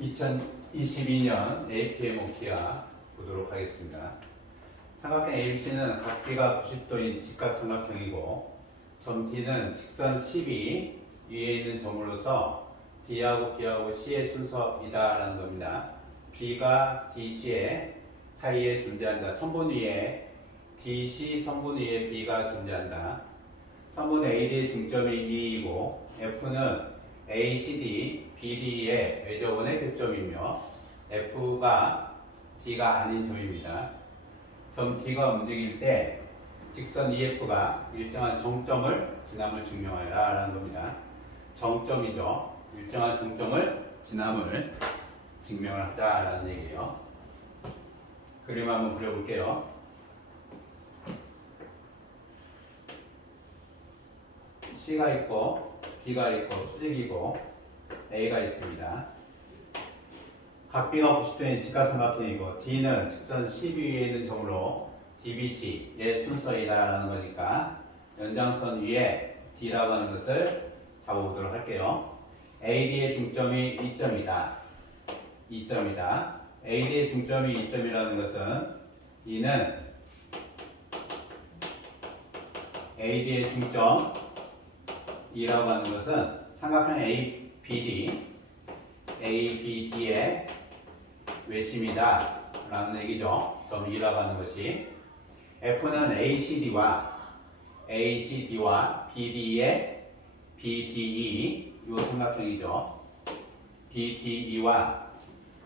2022년 APM 기하 보도록 하겠습니다. 삼각형 ABC는 각비가 90도인 직각삼각형이고 점 D는 직선 12 위에 있는 점으로서 D하고 B하고 C의 순서이다 라는 겁니다. B가 DC의 사이에 존재한다. 선분 위에 DC 선분 위에 B가 존재한다. 선분 AD의 중점이 2이고 F는 ACD, BD의 외접원의 교점이며 F가 D가 아닌 점입니다. 점 D가 움직일 때 직선 EF가 일정한 정점을 지남을 증명하라 라는 겁니다. 정점이죠. 일정한 정점을 지남을 증명을 하자라는 얘기예요. 그림 한번 그려볼게요. C가 있고 B가 있고 수직이고 A가 있습니다. 각비가 90도인 직각삼각형이고 D는 직선 12 위에 있는 점으로 DBC의 순서이다라는 거니까 연장선 위에 D라고 하는 것을 잡아보도록 할게요. AD의 중점이 2점이다. 2점이다. AD의 중점이 2점이라는 것은 이는 AD의 중점 2라고 하는 것은 삼각형 ABD의 외심이다 라는 얘기죠. 점 2라고 하는 것이. F는 ACD와 BD의 BDE 이 삼각형이죠. BDE와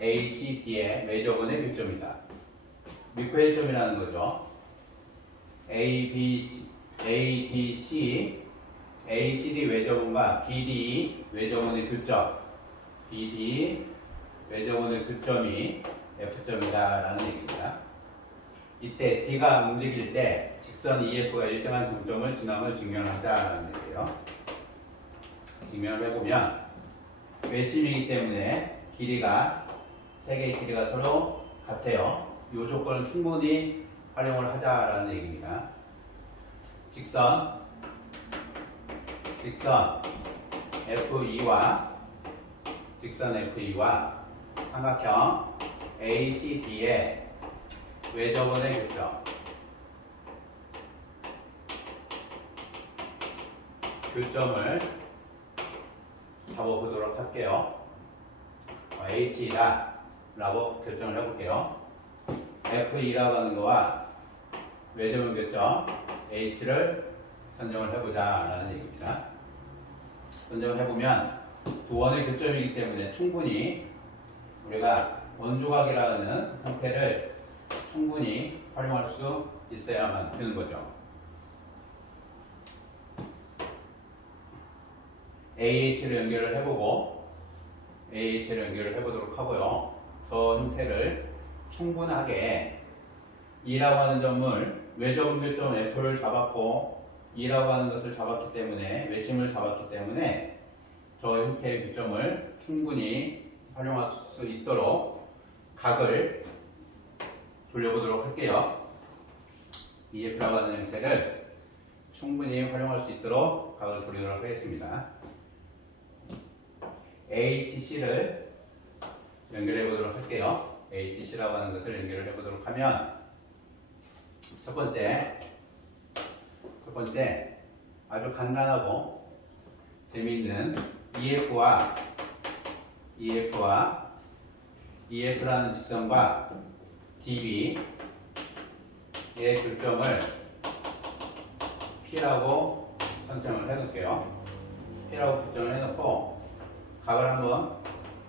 ACD의 매저분의 교점이다. 미코일점이라는 거죠. ACD 외접원과 BDE 외접원의 교점, BDE 외접원의 교점이 F점이다 라는 얘기입니다. 이때 D가 움직일 때 직선 EF가 일정한 정점을 지남을 증명하자라는 얘기예요. 증명을 해보면 외심이기 때문에 길이가 세 개의 길이가 서로 같아요. 이 조건을 충분히 활용을 하자라는 얘기입니다. 직선 F2와 삼각형 ACD의 외접원의 교점을 잡아보도록 할게요. H이다 라고 결정을 해볼게요. F2라고 하는 거와 외접원 교점 H를 선정을 해보자 라는 얘기입니다. 선정을 해보면 두 원의 교점이기 때문에 충분히 우리가 원조각이라는 형태를 충분히 활용할 수 있어야만 되는 거죠. AH를 연결을 해보도록 하고요. 저 형태를 충분하게 2라고 하는 점을 외접원 교점 F를 잡았고 2라고 하는 것을 잡았기 때문에 외심을 잡았기 때문에 저 형태의 교점을 충분히 활용할 수 있도록 각을 돌려보도록 할게요. EF라고 하는 형태를 충분히 활용할 수 있도록 각을 돌리도록 하겠습니다. HC를 연결해 보도록 할게요. HC라고 하는 것을 연결을 해 보도록 하면 첫 번째 아주 간단하고 재미있는 EF라는 직선과 DB의 교점을 P라고 선정을 해놓을게요. P라고 결정을 해놓고 각을 한번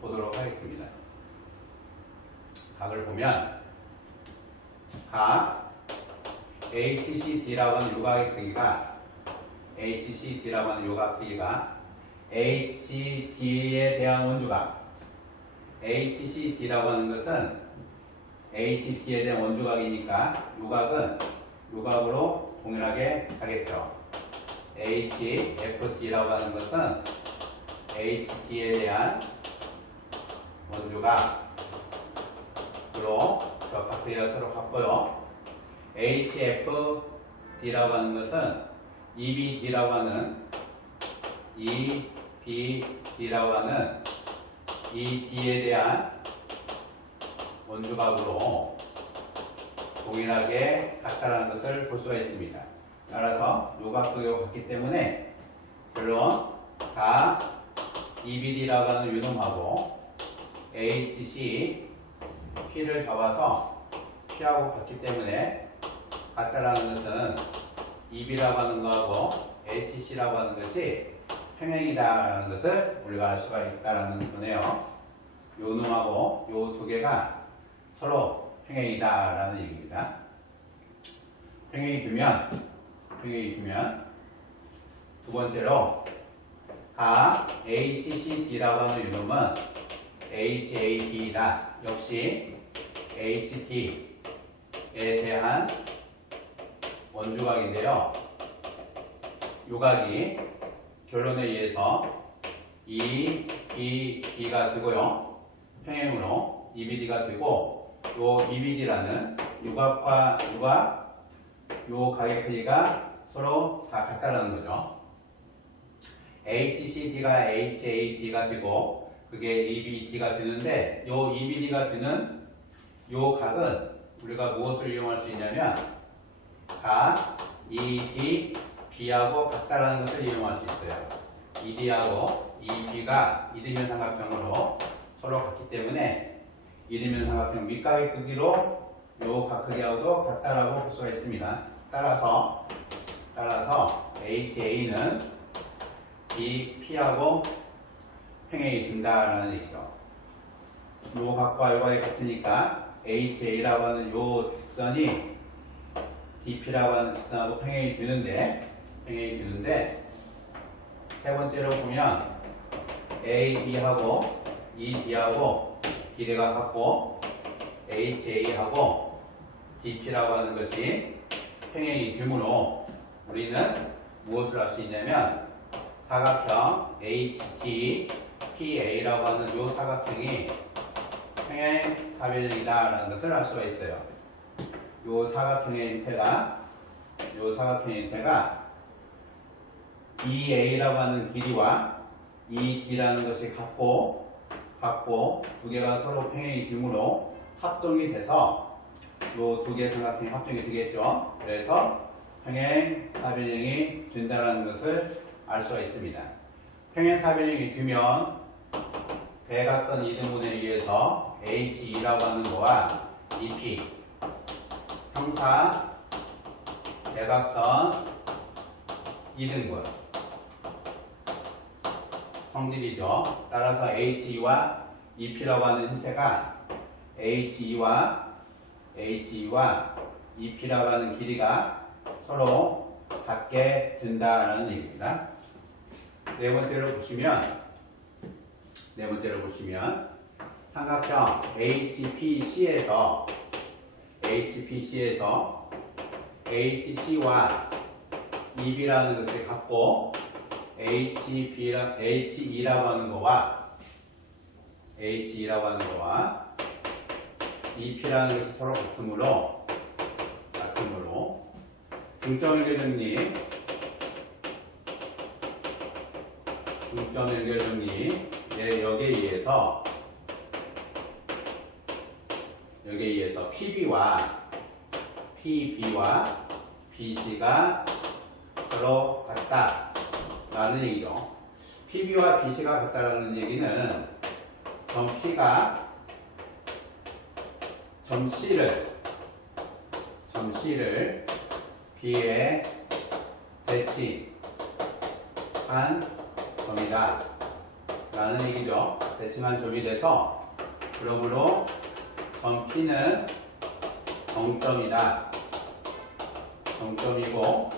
보도록 하겠습니다. 각을 보면 각 HCD라고 하는 요각의 크기가 HD에 대한 원조각 HCD라고 하는 것은 HD에 대한 원조각이니까 요각은 요각으로 동일하게 가겠죠. HFD라고 하는 것은 HD에 대한 원조각으로 저 각도가 서로 같고요. HFD라고 하는 것은 EBD라고 하는 이 D에 대한 원주각으로 동일하게 같다라는 것을 볼 수가 있습니다. 따라서 요각도 요각 같기 때문에 결론 다 EBD라고 하는 유놈하고 HC, P를 잡아서 P하고 같기 때문에 같다라는 것은 EB라고 하는 거하고 HC라고 하는 것이 평행이다라는 것을 우리가 알 수가 있다라는 거네요. 요 놈하고 요 두 개가 서로 평행이다라는 얘기입니다. 평행이 두면 두 번째로 가 HCD라고 하는 이놈은 HAD다. 역시 HD에 대한 원주각인데요. 요각이 결론에 의해서 EBD가 되고요. 평행으로 EBD가 되고 요 EBD라는 요각과 요각, 요 각의 크기가 서로 다 같다라는 거죠. HCD가 HAD가 되고 그게 EBD가 되는데 요 EBD가 되는 요 각은 우리가 무엇을 이용할 수 있냐면 각 ED, B하고 같다라는 것을 이용할 수 있어요. ED하고 EB가 이등변 삼각형으로 서로 같기 때문에 이등변 삼각형 밑각의 크기로 요 각 크기하고도 같다라고 볼 수가 있습니다. 따라서 HA는 이 P하고 평행이 된다라는 얘기죠. 요 각과 요 각이 같으니까 HA라고 하는 요 직선이 DP라고 하는 직선하고 평행이 되는데 세 번째로 보면 AB하고 ED하고 길이가 같고 HA하고 DP라고 하는 것이 평행이 되므로 우리는 무엇을 할 수 있냐면 사각형 HTPA라고 하는 이 사각형이 평행 사변형이다라는 것을 알 수가 있어요. 이 사각형의 형태가 EA라고 하는 길이와 ED라는 것이 같고 두 개가 서로 평행이 되므로 합동이 돼서 이 두 개의 삼각형이 합동이 되겠죠. 그래서 평행 사변형이 된다는 것을 알 수가 있습니다. 평행 사변형이 되면 대각선 이등분에 의해서 HE라고 하는 거와 EP 형사 대각선 이등분 성질이죠. 따라서 HE와 EP라고 하는 형태가 HE와 EP라고 하는 길이가 서로 같게 된다는 얘기입니다. 네 번째로 보시면 삼각형 HPC에서 HC와 EB라는 것이 같고 HE라고 하는 거와 EP라는 것이 서로 같으므로 중점 연결 정리의 여기에 의해서 PB와 BC가 서로 같다라는 얘기죠. PB와 BC가 같다라는 얘기는 점 P가 점 C를 B에 대칭한 점이다 라는 얘기죠. 대칭한 점이 돼서 그러므로 점 P는 정점이고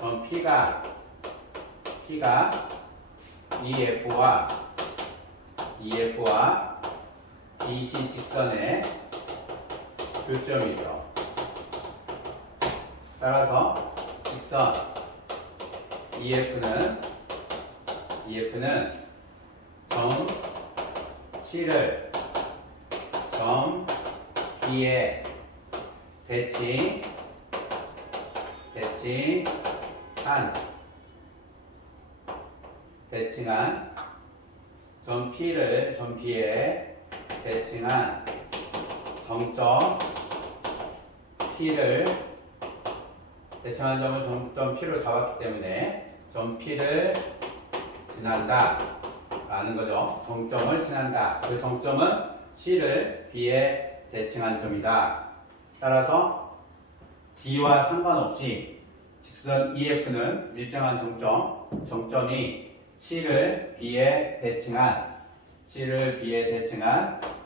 점 P가 EF와 BC 직선의 교점이죠. 따라서 직선 EF는 점 C를 점 B에 대칭한 점 P에 대칭한 정점 P를 대칭한 점을 정점 P로 잡았기 때문에 점 P를 지난다 라는 거죠. 정점을 지난다. 그 정점은 C를 B에 대칭한 점이다. 따라서 D와 상관없이 직선 EF는 일정한 정점이 C를 B에 대칭한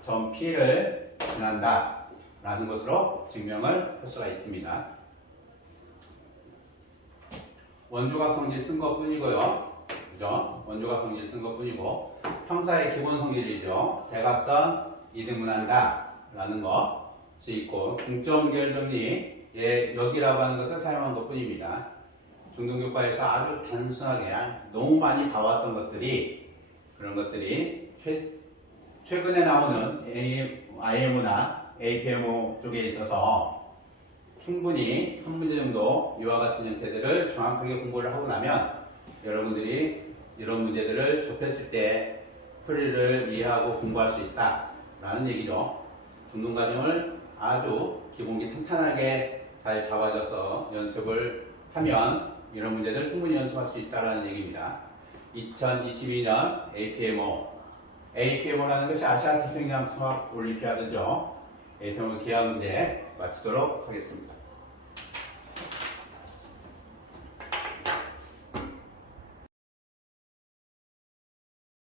점 P를 지난다 라는 것으로 증명을 할 수가 있습니다. 원조각 성질 쓴 것 뿐이고요. 그죠? 원조각 성질 쓴 것 뿐이고, 평사의 기본 성질이죠. 대각선 이등분한다 라는 것이 있고, 중점 결정리 여기라고 하는 것을 사용한 것 뿐입니다. 중등교과에서 아주 단순하게 너무 많이 봐왔던 그런 것들이 최근에 나오는 IMO나 APMO 쪽에 있어서 충분히 한 문제 정도 이와 같은 형태들을 정확하게 공부를 하고 나면 여러분들이 이런 문제들을 접했을 때 풀이를 이해하고 공부할 수 있다라는 얘기죠. 중등과정을 아주 기본기 탄탄하게 잘 잡아줘서 연습을 하면 이런 문제들을 충분히 연습할 수 있다는 얘기입니다. 2022년 APMO라는 것이 아시아 태평양 수학 올림피아드죠. APMO 기하 문제 마치도록 하겠습니다.